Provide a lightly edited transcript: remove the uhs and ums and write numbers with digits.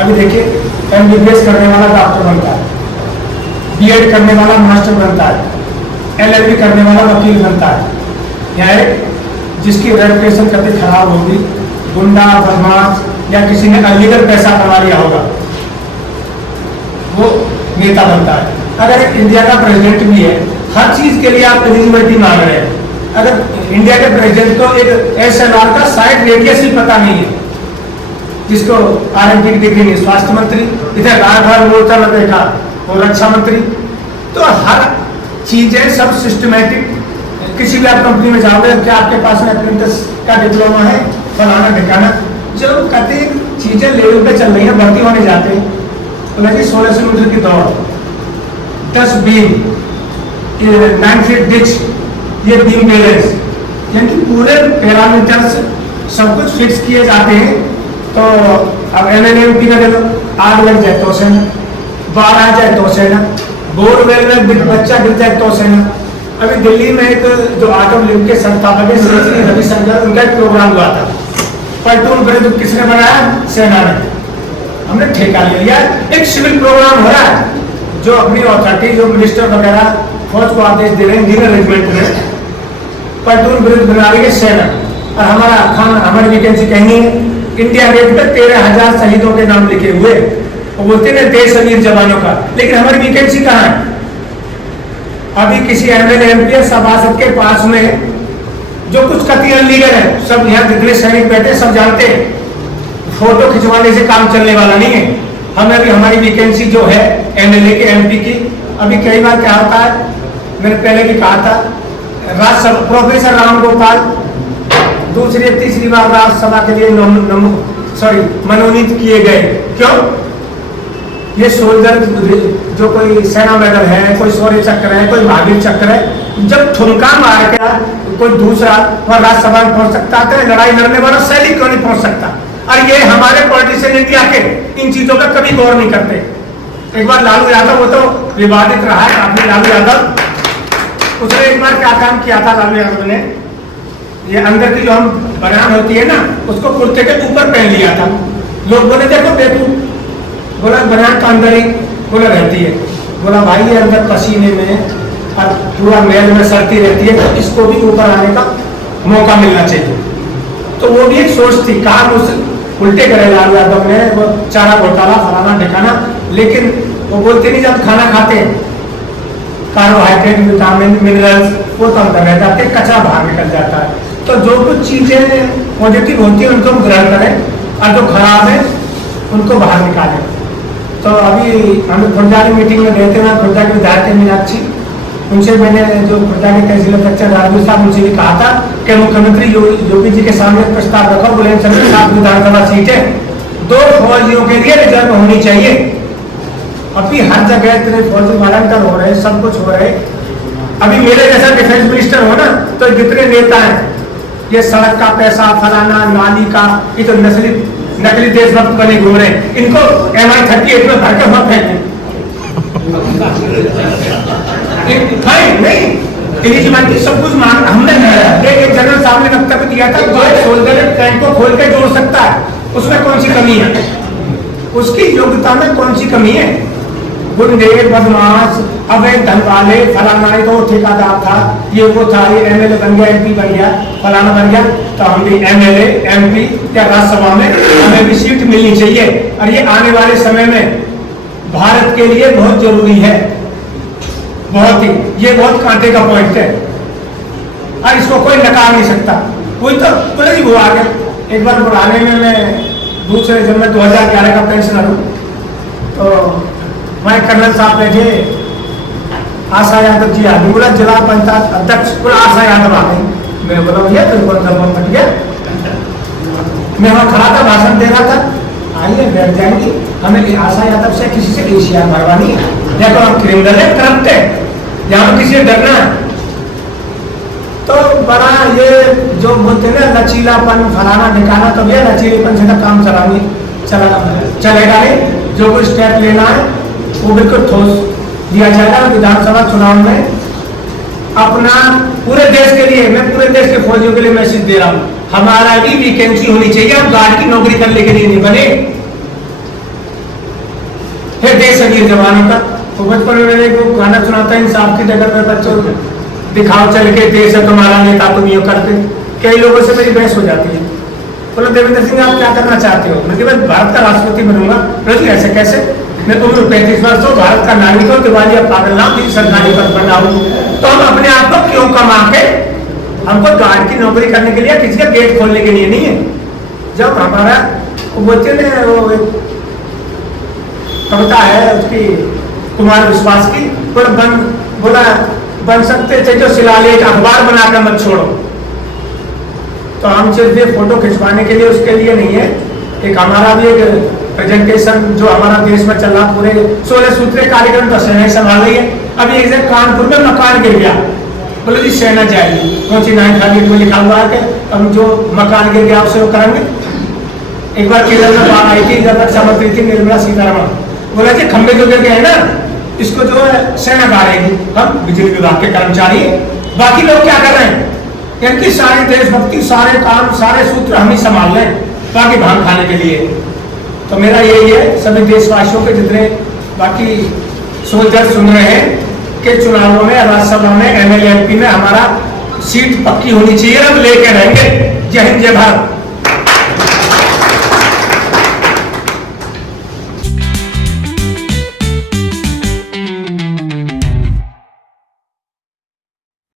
अभी देखिए, MBBS करने वाला डॉक्टर बनता है, B.Ed करने वाला मास्टर बनता है, LLB करने वाला वकील बनता है। यहाँ एक जिसकी रेपुटेशन कभी खराब होगी, गुंडा बदमाश या किसी ने अलीगल पैसा कमा लिया होगा, वो नेता बनता है। अगर इंडिया का प्रेसिडेंट भी है, हर चीज के लिए आप एलिजिबिलिटी मांग रहे हैं। अगर इंडिया के प्रेसिडेंट को एक SLR का साइड रेडियस भी पता नहीं है, जिसको RMT की डिग्री नहीं, स्वास्थ्य मंत्री, इधर राजभर मोर्चा में देखा और रक्षा मंत्री, तो हर चीजें सब सिस्टमेटिक। किसी भी आप कंपनी में जाओगे, क्या आपके पास में अप्रेंटिस का डिप्लोमा है, फलाना ठिकाना, जब कहते चीजें लेवल पे चल रही है, भर्ती होने जाते हैं, तो लगे 1600 मीटर की दौड़, 10 बीम, 9 फीट डिच, ये बीम बैलेंस, यानी पूरे पैरामीटर्स सब कुछ फिक्स किए जाते हैं। तो अब MNMP का देखो, आग लग जाए तो सेना, बाढ़ आ जाए तो सेना, बोरवेल में बच्चा गिर जाए तो सेना। अभी दिल्ली में एक जो आटम लिंक के संस्थापक है श्री रविशंकर, उनका एक प्रोग्राम हुआ था, पलटून ब्रिज किसने बनाया? सेना ने। हमने ठेका ले लिया, एक सिविल प्रोग्राम हो रहा है, जो अपनी अथॉरिटी, जो मिनिस्टर वगैरह फौज को आदेश दे रहे हैं, इंडियन रेजिमेंट में पलटून ब्रिज बना रही है सेना, और हमारी वैकेंसी कहीं है इंडिया गेट पे 13,000 शहीदों के नाम लिखे हुए, वो बोलते हैं देश अमीर जवानों का, लेकिन हमारी वैकेंसी कहाँ है? अभी किसी MLA MP सभासद के पास में जो कुछ कथित लीडर है, सब यहाँ जितने सैनिक बैठे सब जानते हैं, फोटो खिंचवाने से काम चलने वाला नहीं है। हमें भी हमारी वैकेंसी जो है MLA के MP की, अभी कई बार क्या होता है, मैंने पहले भी कहा था, राज्यसभा प्रोफेसर राम गोपाल दूसरी तीसरी बार राज्यसभा के लिए मनोनीत किए गए। क्यों? ये सोल्जर जो कोई सेना मेडल है, कोई शौर्य चक्र है, कोई महावीर चक्र है, जब ठुमका मार के कोई दूसरा वह राज्यसभा में पहुंच सकता है, लड़ाई लड़ने वाला सैनिक क्यों नहीं पहुंच सकता? और ये हमारे पॉलिटिशियन इंडिया के इन चीजों पर कभी गौर नहीं करते। एक बार लालू यादव, वो तो विवादित रहा है, आपने लालू यादव, उसने एक बार क्या काम किया था लालू यादव ने, ये अंदर की जो हम बनियान होती है ना, उसको कुर्ते के ऊपर पहन लिया था। लोग बोले देखो देखो, बोला बनियान तो अंदर ही बोला रहती है, बोला भाई ये अंदर पसीने में और पूरा मैल में सर्दी रहती है, तो इसको भी ऊपर आने का मौका मिलना चाहिए। तो वो भी एक सोच थी, काम उस उल्टे करे लालू यादव ने, वो चारा घोटाला फलाना ठिकाना, लेकिन वो बोलते नहीं जब खाना खाते हैं कार्बोहाइड्रेट, विटामिन, मिनरल्स वो तो अंदर रह जाते, कचरा बाहर निकल जाता है। तो जो कुछ चीजें पॉजिटिव होती है उनको हम ग्रहण करें, और जो खराब है उनको बाहर निकालें। तो अभी हम खुर्जा की मीटिंग में गए थे ना, खुर्जा की विधायक मीनाक्षी, उनसे मैंने जो खुर्जा के तहसील अध्यक्ष राजू साहब, उनसे भी कहा था कि मुख्यमंत्री योगी जी के सामने प्रस्ताव रखा, बुलंदशहर में 7 विधानसभा सीटें 2 फौजियों के लिए रिजर्व होनी चाहिए। अभी हर जगह इतने फौजी वॉलंटियर हो रहे हैं, सब कुछ हो रहे हैं। अभी मेरे जैसा डिफेंस मिनिस्टर हो ना, तो जितने नेता हैं, ये सड़क का पैसा फलाना नाली का, ये तो नकली देशभक्त बने घूम रहे हैं, इनको MI-38 में भर के मत फेंकें। नहीं, एलिजिबिलिटी सब कुछ मांग, हमने एक जनरल साहब ने वक्तव्य दिया था, जो सोल्जर टैंक को खोल के जोड़ सकता है, उसमें कौन सी कमी है? उसकी योग्यता में कौन सी कमी है? गुंडे बदमाश अवैध धन वाले फलाना, तो ठेकेदार था, ये वो था, ये MLA बन गया, MP बन गया, फलाना बन गया, तो हम भी MLA MP या राज्यसभा में हमें भी सीट मिलनी चाहिए। और ये आने वाले समय में भारत के लिए बहुत जरूरी है, बहुत ही, ये बहुत कांटे का पॉइंट है और इसको कोई नकार नहीं सकता। कोई तो बोले जी वो आ गया। एक बार पुराने में मैं दूसरे, जब मैं 2011 का पेंशनर हूँ, तो मैं कर्नल साहब बैठे, आशा यादव जी आ गई, बोला जिला पंचायत अध्यक्ष, बोला आशा यादव आ गई। मैं बोला भैया तो कौन सा फोन फट गया? मैं वहाँ खड़ा था, भाषण दे रहा था, आइए बैठ जाएंगे, हमें आशा यादव से किसी से ACR भरवानी है, देखो हम क्रिमिनल है, करप्ट है, यहाँ किसी से डरना है। तो बड़ा ये जो बोलते हैं ना लचीलापन फलाना ठिकाना, तो भैया लचीलेपन से तो काम चलेगा नहीं। जो कोई स्टेप लेना है वो बिल्कुल ठोस दिया जाएगा। विधानसभा चुनाव में अपना पूरे देश के लिए, मैं पूरे देश के फौजियों के लिए मैसेज दे रहा हूँ, हमारा भी वैकेंसी होनी चाहिए। हम गार्ड की नौकरी करने के लिए नहीं बने, है देश वीर जवानों का। तो बचपन में मैंने एक गाना सुना था, इंसाफ की जगह पे बच्चों दिखाओ चल के देश है तुम्हारा नेता तुम ये करते। कई लोगों से मेरी बहस हो जाती है, बोलो देवेंद्र सिंह आप क्या करना चाहते हो? मैं मैं भारत का राष्ट्रपति बनूंगा। बोलो ऐसे कैसे? मैं उम्र 35 वर्ष हो, भारत का नागरिक हो, दिवालिया पागल ना भी सरकारी पद पर ना हो, तो हम अपने आप को क्यों कमा के, हमको गार्ड की नौकरी करने के लिए, किसी का गेट खोलने के लिए नहीं है। जब हमारा बोलते ने वो कविता है उसकी कुमार विश्वास की, बोला बन सकते थे जो शिलालेख अखबार बनाकर मत छोड़ो। तो हम सिर्फ ये फोटो खिंचवाने के लिए उसके लिए नहीं है, एक हमारा भी एक प्रेजेंटेशन जो हमारा देश में चल रहा, पूरे 16 सूत्रीय कार्यक्रम तो सेना संभाल रही है। अभी एक कानपुर में मकान गिर गया, बोले जी सेना जाएगी, कौन सी 9 में लिखा हुआ है कि हम जो मकान गिर गया उसे वो करेंगे। एक बार केरल में बात आई थी, जब रक्षा मंत्री थी निर्मला सीतारमण, बोला जी खंबे जो गिर गए हैं ना, इसको जो है सेना गाड़ेगी, हम बिजली विभाग के कर्मचारी, बाकी लोग क्या कर रहे हैं, इनकी सारी देशभक्ति, सारे काम, सारे सूत्र हम ही संभाल लें, बाकी भाग खाने के लिए। तो मेरा यही है सभी देशवासियों के जितने बाकी सोल्जर सुन रहे हैं कि चुनावों में, राज्यसभा में, MLA MP में हमारा सीट पक्की होनी चाहिए, अब लेके रहेंगे। जय हिंद जय भारत।